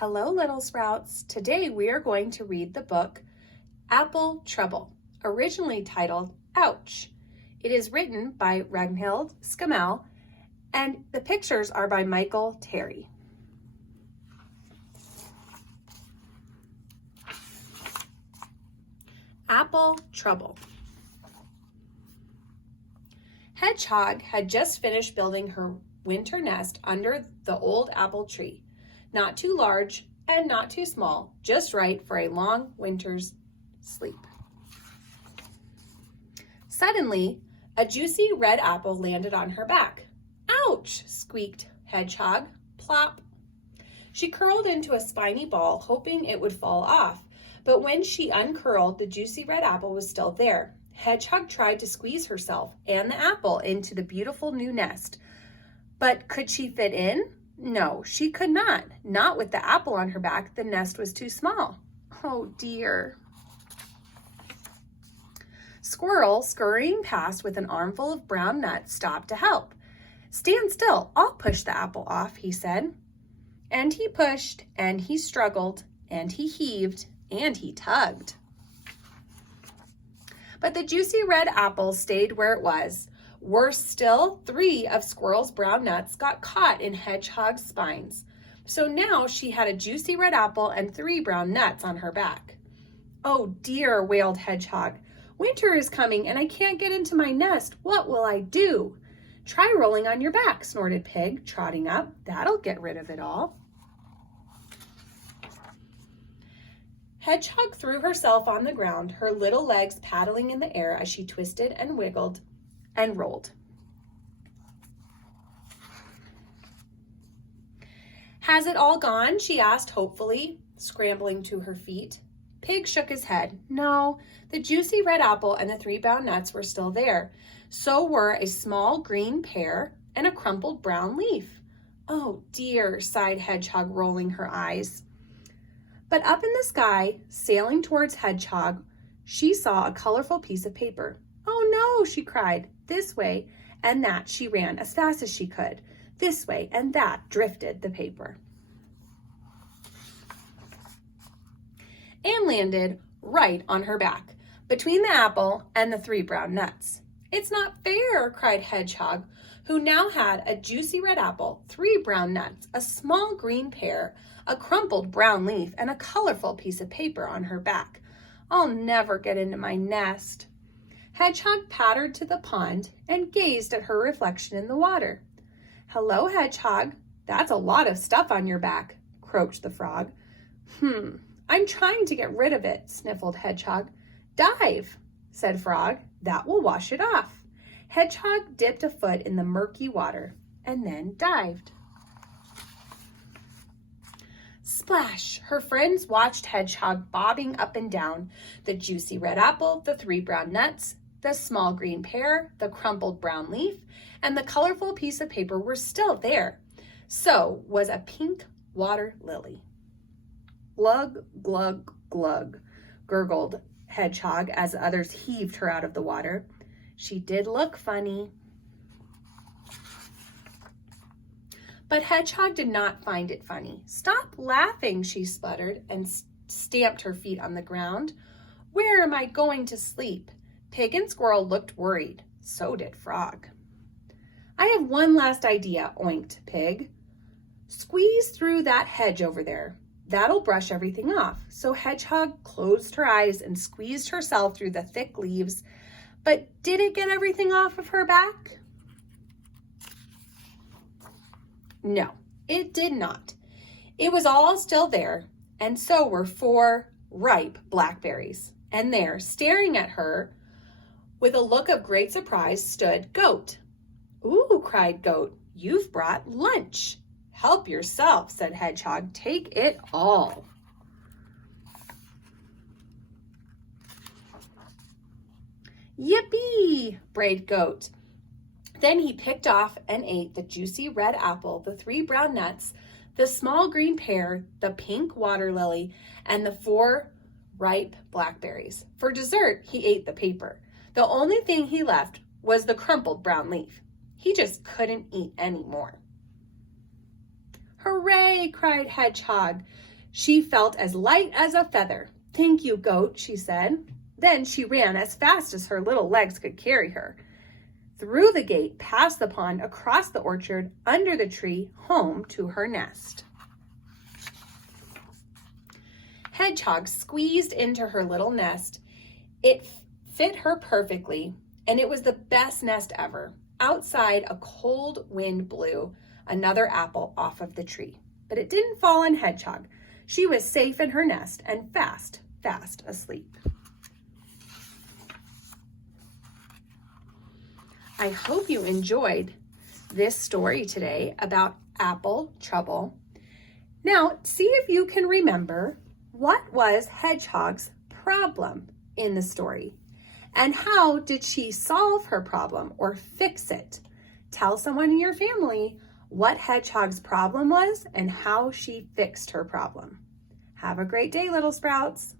Hello, little sprouts. Today we are going to read the book Apple Trouble, originally titled Ouch. It is written by Ragnhild, Scamell, and the pictures are by Michael Terry. Apple Trouble. Hedgehog had just finished building her winter nest under the old apple tree. Not too large and not too small, just right for a long winter's sleep. Suddenly, a juicy red apple landed on her back. Ouch, squeaked Hedgehog. Plop. She curled into a spiny ball, hoping it would fall off, but when she uncurled, the juicy red apple was still there. Hedgehog tried to squeeze herself and the apple into the beautiful new nest. But could she fit in? No, she could not. Not with the apple on her back. The nest was too small. Oh dear. Squirrel, scurrying past with an armful of brown nuts, stopped to help. Stand still, I'll push the apple off, he said. And he pushed, and he struggled, and he heaved, and he tugged. But the juicy red apple stayed where it was. Worse still, 3 of Squirrel's brown nuts got caught in Hedgehog's spines. So now she had a juicy red apple and 3 brown nuts on her back. Oh dear, wailed Hedgehog. Winter is coming and I can't get into my nest. What will I do? Try rolling on your back, snorted Pig, trotting up. That'll get rid of it all. Hedgehog threw herself on the ground, her little legs paddling in the air as she twisted and wiggled and rolled. Has it all gone? She asked hopefully, scrambling to her feet. Pig shook his head. No, the juicy red apple and the 3 brown nuts were still there. So were a small green pear and a crumpled brown leaf. Oh dear, sighed Hedgehog, rolling her eyes. But up in the sky, sailing towards Hedgehog, she saw a colorful piece of paper. Oh no, she cried. This way and that she ran as fast as she could. This way and that drifted the paper. And landed right on her back, between the apple and the 3 brown nuts. It's not fair, cried Hedgehog, who now had a juicy red apple, 3 brown nuts, a small green pear, a crumpled brown leaf, and a colorful piece of paper on her back. I'll never get into my nest. Hedgehog pattered to the pond and gazed at her reflection in the water. Hello, Hedgehog. That's a lot of stuff on your back, croaked the frog. I'm trying to get rid of it, sniffled Hedgehog. Dive, said Frog. That will wash it off. Hedgehog dipped a foot in the murky water and then dived. Splash! Her friends watched Hedgehog bobbing up and down. The juicy red apple, the 3 brown nuts, the small green pear, the crumpled brown leaf, and the colorful piece of paper were still there. So was a pink water lily. Glug, glug, glug, gurgled Hedgehog as others heaved her out of the water. She did look funny. But Hedgehog did not find it funny. Stop laughing, she spluttered and stamped her feet on the ground. Where am I going to sleep? Pig and Squirrel looked worried. So did Frog. I have one last idea, oinked Pig. Squeeze through that hedge over there. That'll brush everything off. So Hedgehog closed her eyes and squeezed herself through the thick leaves. But did it get everything off of her back? No, it did not. It was all still there, and so were 4 ripe blackberries. And there, staring at her with a look of great surprise, stood Goat. Ooh, cried Goat, you've brought lunch. Help yourself, said Hedgehog. Take it all. Yippee, brayed Goat. Then he picked off and ate the juicy red apple, the 3 brown nuts, the small green pear, the pink water lily, and the 4 ripe blackberries. For dessert, he ate the paper. The only thing he left was the crumpled brown leaf. He just couldn't eat any more. Hooray, cried Hedgehog. She felt as light as a feather. "Thank you, Goat," she said. Then she ran as fast as her little legs could carry her. Through the gate, past the pond, across the orchard, under the tree, home to her nest. Hedgehog squeezed into her little nest. It fit her perfectly, and it was the best nest ever. Outside, a cold wind blew another apple off of the tree, but it didn't fall on Hedgehog. She was safe in her nest and fast, fast asleep. I hope you enjoyed this story today about apple trouble. Now, see if you can remember what was Hedgehog's problem in the story, and how did she solve her problem or fix it? Tell someone in your family what Hedgehog's problem was and how she fixed her problem. Have a great day, little sprouts.